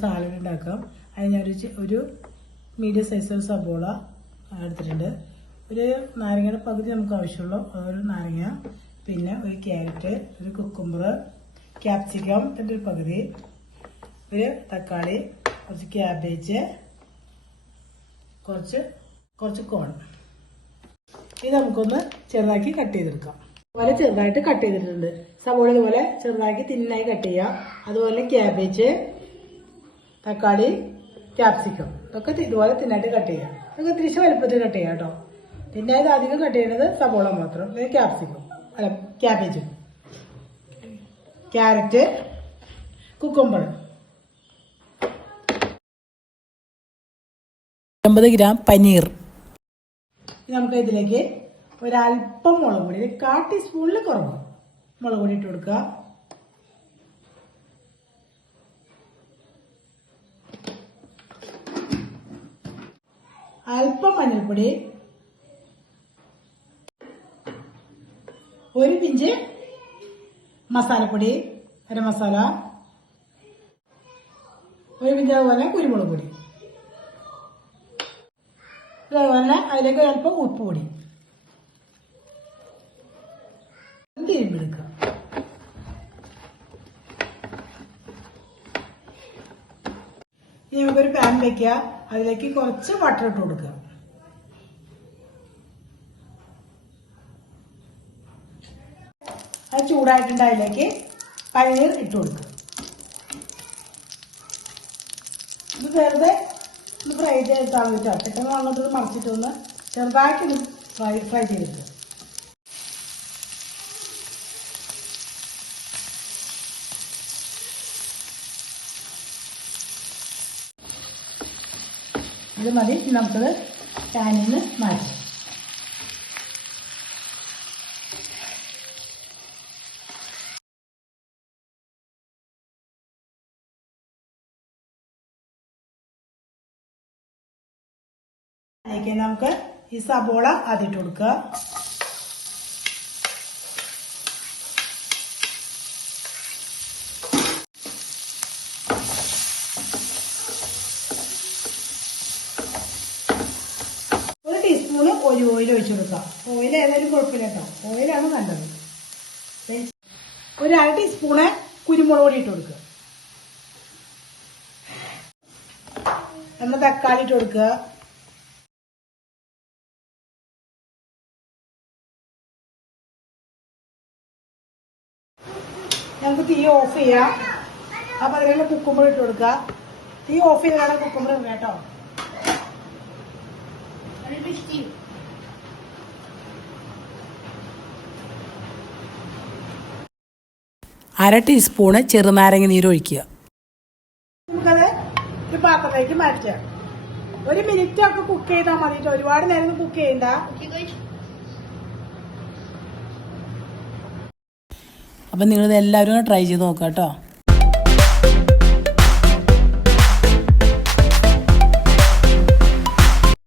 Salad ഉണ്ടാക്കാം. അതിന് ഞാനൊരു മീഡിയം സൈസ് ഒരു സബോള എടുത്തിട്ടുണ്ട്. ഒരു നാരങ്ങയുടെ പകുതി നമുക്ക് ആവശ്യമുള്ളൂ. ഒരു നാരങ്ങ, പിന്നെ ഒരു ക്യാരറ്റ്, ഒരു കുക്കുംബർ, ക്യാപ്സിക്കം ഒരു പകുതി, ഒരു തക്കാളി, കുറച്ച് ക്യാബേജ്, കുറച്ച് കോൺ. ഇത് നമുക്കൊന്ന് ചെറുതാക്കി കട്ട് ചെയ്തെടുക്കാം. അതുപോലെ ചെറുതായിട്ട് കട്ട് ചെയ്തിട്ടുണ്ട്. സവോള ഇതുപോലെ ചെറുതാക്കി തിന്നായി കട്ട് ചെയ്യാം. അതുപോലെ ക്യാബേജ്, തക്കാളി, ക്യാപ്സിക്കം ഇതൊക്കെ ഇതുപോലെ തിന്നായിട്ട് കട്ട് ചെയ്യാം. ഇതൊക്കെ തിരിച്ച് വലുപ്പത്തിൽ കട്ട് ചെയ്യാം കേട്ടോ. തിന്നായത് അധികം കട്ട് ചെയ്യുന്നത് സവോള മാത്രം. ക്യാപ്സിക്കം അല്ല cabbage, carrot, cucumber. 50 gram paneer. നമുക്ക് ഇതിലേക്ക് ഒരല്പം മുളക് പൊടി, 1/4 ടീസ്പൂണിൽ കുറവ് മുളക് പൊടി ഇട്ട് കൊടുക്കുക. അല്പം മഞ്ഞൾപ്പൊടി, ഒരു പിഞ്ച് മസാലപ്പൊടി, ഗരം മസാല, ഒരു പിഞ്ച് അതുപോലെ കുരുമുളക് പൊടി, അതുപോലെ അതിലേക്ക് അല്പം ഉപ്പ് പൊടി തിരുമ്പിയെടുക്കുക. ഇനി നമുക്കൊരു പാൻ വെക്കുക. അതിലേക്ക് കുറച്ച് ബട്ടർ ഇട്ട് കൊടുക്കുക. അത് ചൂടായിട്ടുണ്ട്. അതിലേക്ക് പനീർ ഇട്ട് കൊടുക്കുക. ഇത് വെറുതെ ഒന്ന് ഫ്രൈ ചെയ്തിട്ടാൽ മതി. പെട്ടെന്ന് അങ്ങോട്ട് മറിച്ചിട്ടൊന്ന് ചെറുതായിട്ട് ഫ്രൈ ചെയ്തിട്ട് ഇത് മതി. നമുക്കത് പാനിൽ നിന്ന് മാറ്റാം. അതിലേക്ക് നമുക്ക് ഈ സബോള അതിട്ട് കൊടുക്കുക. ഒരു ടീസ്പൂണ് ഓയിൽ ഒഴിച്ചു കൊടുക്കുക. ഓയിൽ ഏതായാലും കുഴപ്പമില്ല കേട്ടോ. ഓയിലാണ് നല്ലത്. ഒരു 1/2 ടീസ്പൂണ് കുരുമുളക് പൊടി ഇട്ട് കൊടുക്കുക. നമ്മൾ തക്കാളി ഇട്ട് കൊടുക്കുക. നമുക്ക് തീ ഓഫ് ചെയ്യാം. അപ്പൊ അതിലുള്ള കുക്കുംബർ ഇട്ട് കൊടുക്കുക. തീ ഓഫ് ചെയ്താണ് കുക്കുംബർ ഇടുക കേട്ടോ. അര ടീസ്പൂണ് ചെറുനാരങ്ങ നീര് ഒഴിക്കുക. നമുക്കത് ഒരു പാത്രത്തിലേക്ക് മാറ്റാം. 1 മിനിറ്റ് ഒക്കെ കുക്ക് ചെയ്താൽ മതി. ഒരുപാട് നേരം കുക്ക് ചെയ്യണ്ട. അപ്പം നിങ്ങളിത് എല്ലാവരും ട്രൈ ചെയ്ത് നോക്കാം കേട്ടോ.